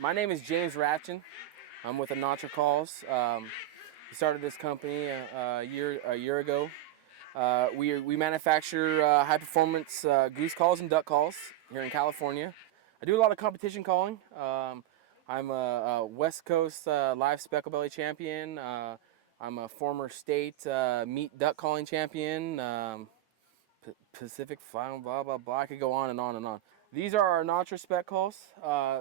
My name is James Rathjen. I'm with Anatra calls. We started this company a year ago. We manufacture high performance goose calls and duck calls here in California. I do a lot of competition calling. I'm a West Coast live Specklebelly champion. I'm a former state meat duck calling champion. Pacific Final, blah blah blah. I could go on and on and on. These are our Anatra spec calls.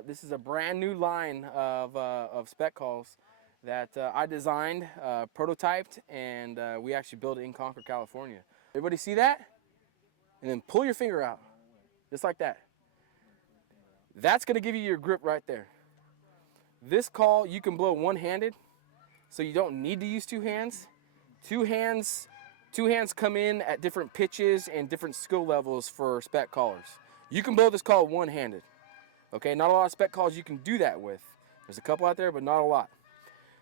This is a brand new line of spec calls that I designed, prototyped, and we actually built it in Concord, California. Everybody see that? And then pull your finger out, just like that. That's gonna give you your grip right there. This call you can blow one-handed, so you don't need to use two hands. Two hands come in at different pitches and different skill levels for spec callers. You can blow this call one-handed. Okay, not a lot of spec calls you can do that with. There's a couple out there, but not a lot.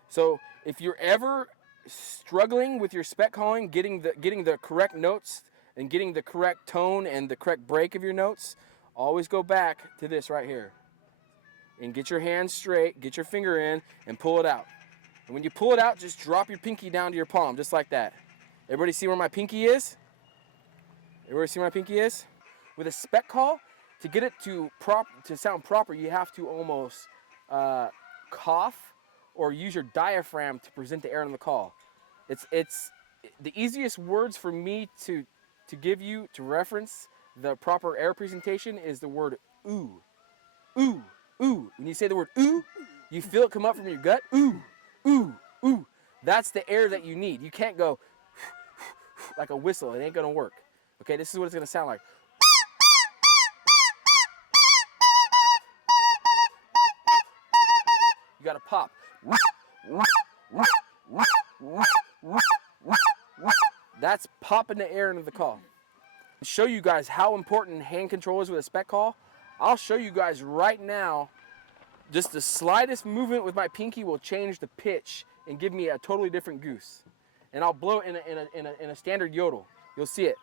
So if you're ever struggling with your spec calling, getting the correct notes and getting the correct tone and the correct break of your notes, always go back to this right here. And get your hand straight, get your finger in, and pull it out. And when you pull it out, just drop your pinky down to your palm, just like that. Everybody see where my pinky is? Everybody see where my pinky is? With a spec call, to get it to sound proper, you have to almost cough or use your diaphragm to present the air in the call. It's the easiest words for me to give you to reference the proper air presentation is the word ooh. Ooh, ooh. When you say the word ooh, you feel it come up from your gut. Ooh, ooh, ooh. That's the air that you need. You can't go like a whistle. It ain't gonna work. Okay, this is what it's gonna sound like. You gotta pop. That's popping the air into the call. To show you guys how important hand control is with a spec call, I'll show you guys right now. Just the slightest movement with my pinky will change the pitch and give me a totally different goose. And I'll blow it in a standard yodel. You'll see it.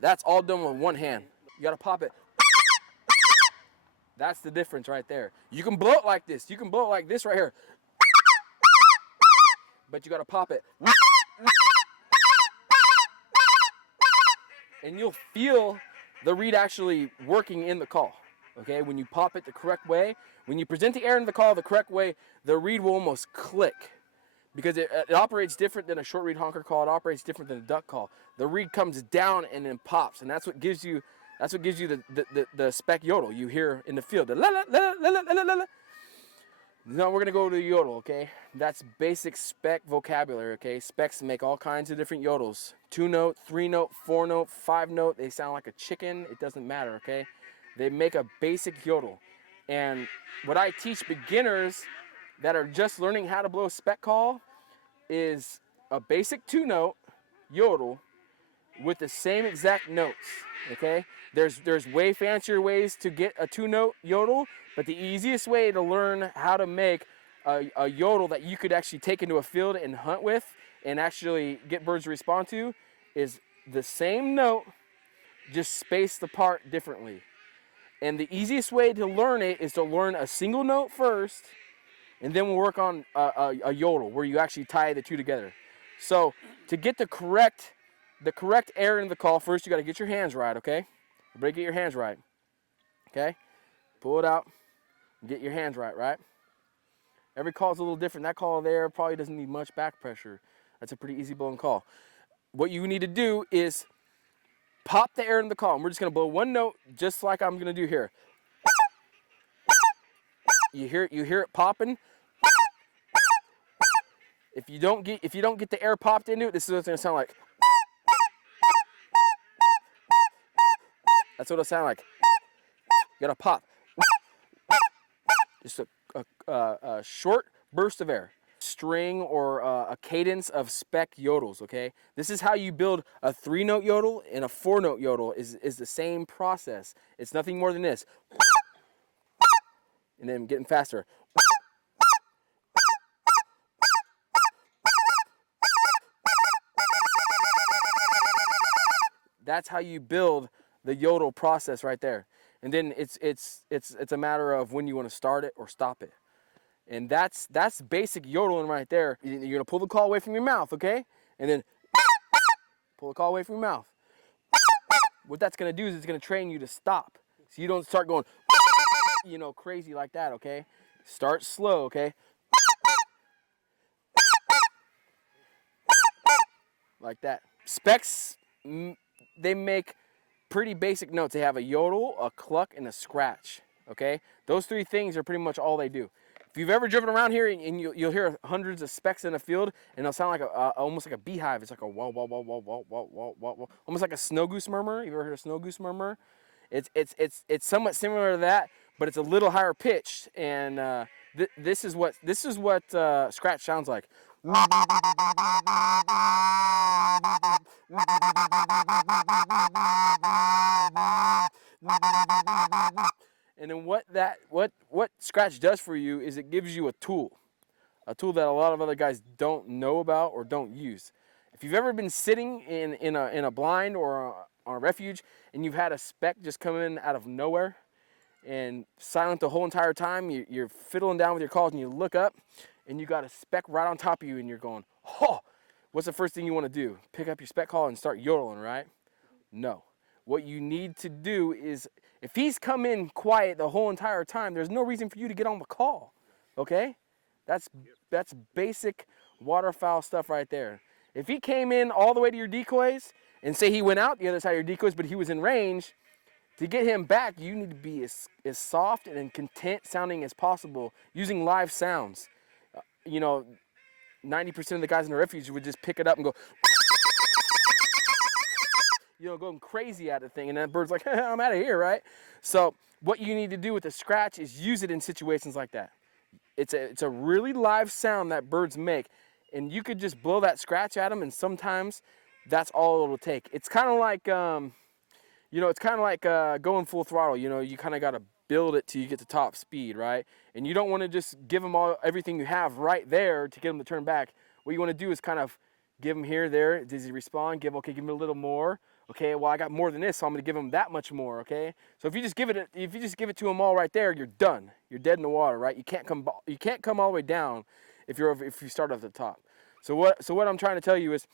That's all done with one hand. You gotta pop it. That's the difference right there. You can blow it like this. You can blow it like this right here. But you gotta pop it. And you'll feel the reed actually working in the call. Okay, when you pop it the correct way, when you present the air in the call the correct way, the reed will almost click. Because it operates different than a short reed honker call. It operates different than a duck call. The reed comes down and then pops, and that's what gives you the spec yodel you hear in the field. The la la la la la la la. Now we're gonna go to the yodel. Okay, that's basic spec vocabulary. Okay, specs make all kinds of different yodels. 2-note, 3-note, 4-note, 5-note. They sound like a chicken. It doesn't matter. Okay, they make a basic yodel, and what I teach beginners that are just learning how to blow a spec call is a basic 2-note yodel with the same exact notes. Okay, there's way fancier ways to get a 2-note yodel, but the easiest way to learn how to make a yodel that you could actually take into a field and hunt with and actually get birds to respond to is the same note, just spaced apart differently. And the easiest way to learn it is to learn a single note first, and then we'll work on a yodel where you actually tie the two together. So to get the correct air in the call, first you got to get your hands right, okay? Everybody get your hands right, okay? Pull it out, get your hands right, right? Every call is a little different. That call there probably doesn't need much back pressure. That's a pretty easy blowing call. What you need to do is pop the air in the call. And we're just going to blow one note just like I'm going to do here. You hear it popping. If you don't get the air popped into it, this is what it's going to sound like. That's what it'll sound like. You got to pop. Just a short burst of air. String or a cadence of spec yodels, okay? This is how you build a 3-note yodel, and a 4-note yodel is the same process. It's nothing more than this. and then getting faster. That's how you build the yodel process right there. And then it's a matter of when you want to start it or stop it. And that's basic yodeling right there. You're gonna pull the call away from your mouth, okay? And then pull the call away from your mouth. What that's gonna do is it's gonna train you to stop. So you don't start going, you know, crazy like that, okay? Start slow, okay? Like that. Specs, they make pretty basic notes. They have a yodel, a cluck, and a scratch, okay? Those three things are pretty much all they do. If you've ever driven around here and you'll hear hundreds of specks in a field, and it'll sound like almost like a beehive. It's like a wah wah wah wah wah wah wah wah wah, almost like a snow goose murmur. You ever heard a snow goose murmur? It's somewhat similar to that, but it's a little higher pitched. And this is what scratch sounds like. And then what scratch does for you is it gives you a tool that a lot of other guys don't know about or don't use. If you've ever been sitting in a blind or on a refuge and you've had a speck just come in out of nowhere and silent the whole entire time, you're fiddling down with your calls and you look up and you got a speck right on top of you and you're going, oh, what's the first thing you want to do? Pick up your spec call and start yodeling, right? No. What you need to do is, if he's come in quiet the whole entire time, there's no reason for you to get on the call, okay? That's basic waterfowl stuff right there. If he came in all the way to your decoys and say he went out the other side of your decoys, but he was in range, to get him back, you need to be as soft and content sounding as possible using live sounds. You know, 90% of the guys in the refuge would just pick it up and go, you know, going crazy at the thing, and that bird's like, I'm out of here, right? So what you need to do with the scratch is use it in situations like that. It's a really live sound that birds make, and you could just blow that scratch at them, and sometimes that's all it'll take. It's kind of like, you know, it's kind of like going full throttle. You know, you kind of got to build it till you get to top speed, right? And you don't want to just give them everything you have right there to get them to turn back. What you want to do is kind of give him here, there. Does he respond? Give him a little more. Okay, well, I got more than this, so I'm gonna give him that much more. Okay, so if you just give it to him all right there, you're done. You're dead in the water, right? You can't come all the way down if you start at the top. So what I'm trying to tell you is,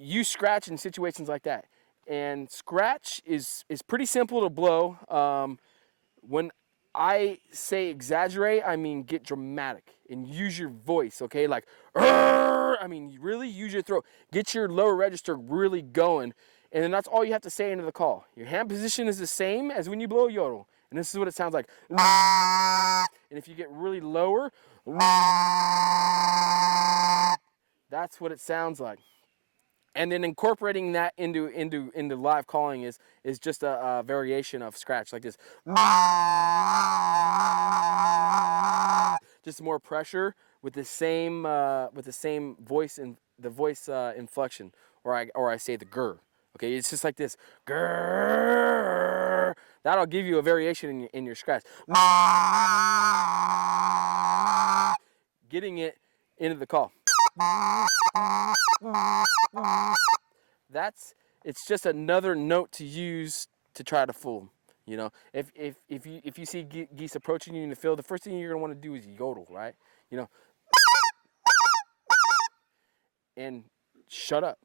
use scratch in situations like that. And scratch is pretty simple to blow. When I say exaggerate, I mean get dramatic and use your voice, okay? Like, I mean, really use your throat. Get your lower register really going, and then that's all you have to say into the call. Your hand position is the same as when you blow a yodel, and this is what it sounds like. And if you get really lower, that's what it sounds like. And then incorporating that into live calling is just a variation of scratch, like this. Just more pressure with the same voice and the voice inflection, or I say the grr. Okay, it's just like this. Grr. That'll give you a variation in your scratch. Getting it into the call. It's just another note to use to try to fool them. You know, if you see geese approaching you in the field, the first thing you're gonna want to do is yodel, right? You know, and shut up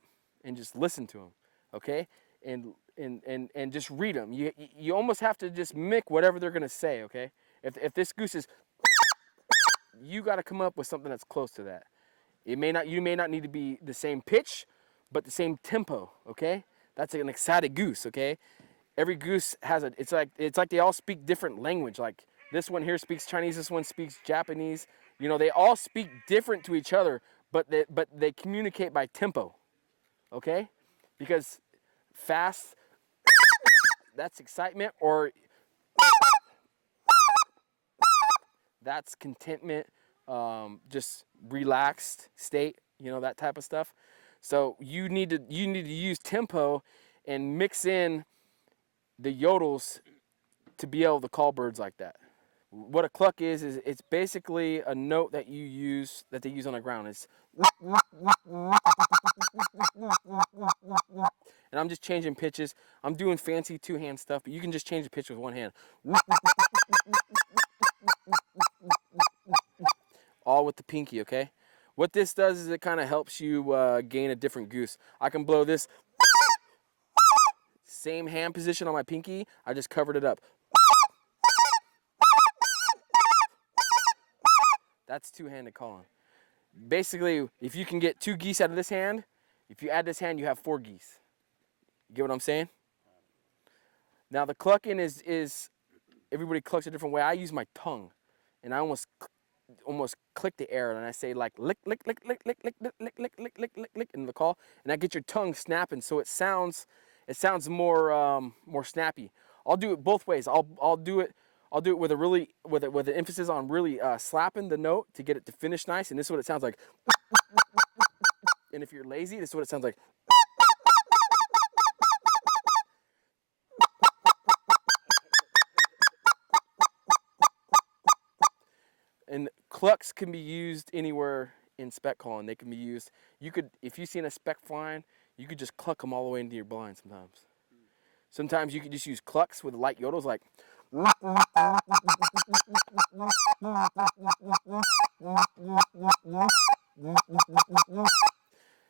and just listen to them, okay? And just read them. You almost have to just mimic whatever they're gonna say, okay? If this goose is, you got to come up with something that's close to that. You may not need to be the same pitch, but the same tempo, okay? That's an excited goose, okay? Every goose has it's like they all speak different language. Like this one here speaks Chinese, this one speaks Japanese. You know, they all speak different to each other, but they communicate by tempo, okay? Because fast, that's excitement, or that's contentment, just relaxed state, you know, that type of stuff. So you need to use tempo and mix in the yodels to be able to call birds like that. What a cluck is it's basically a note that you use that they use on the ground. It's and I'm just changing pitches. I'm doing fancy two-hand stuff, but you can just change the pitch with one hand. All with the pinky, okay? What this does is it kind of helps you gain a different goose. I can blow this same hand position on my pinky. I just covered it up. That's two-handed calling. Basically, if you can get 2 geese out of this hand, if you add this hand, you have 4 geese. You get what I'm saying? Now the clucking is everybody clucks a different way. I use my tongue, and I almost click the air, and I say like lick lick lick lick lick lick lick lick lick lick lick lick lick in the call, and I get your tongue snapping, so it sounds more snappy. I'll do it both ways. I'll do it with a really with an emphasis on really slapping the note to get it to finish nice, and this is what it sounds like. And if you're lazy, this is what it sounds like. And clucks can be used anywhere in spec calling. They can be used. You could, if you seen a spec flying, you could just cluck them all the way into your blind. Sometimes you could just use clucks with light yodels, like.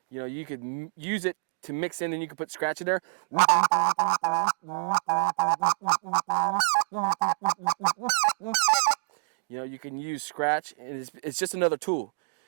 You know, you could use it to mix in, and you could put scratch in there. You know, you can use scratch, and it's just another tool.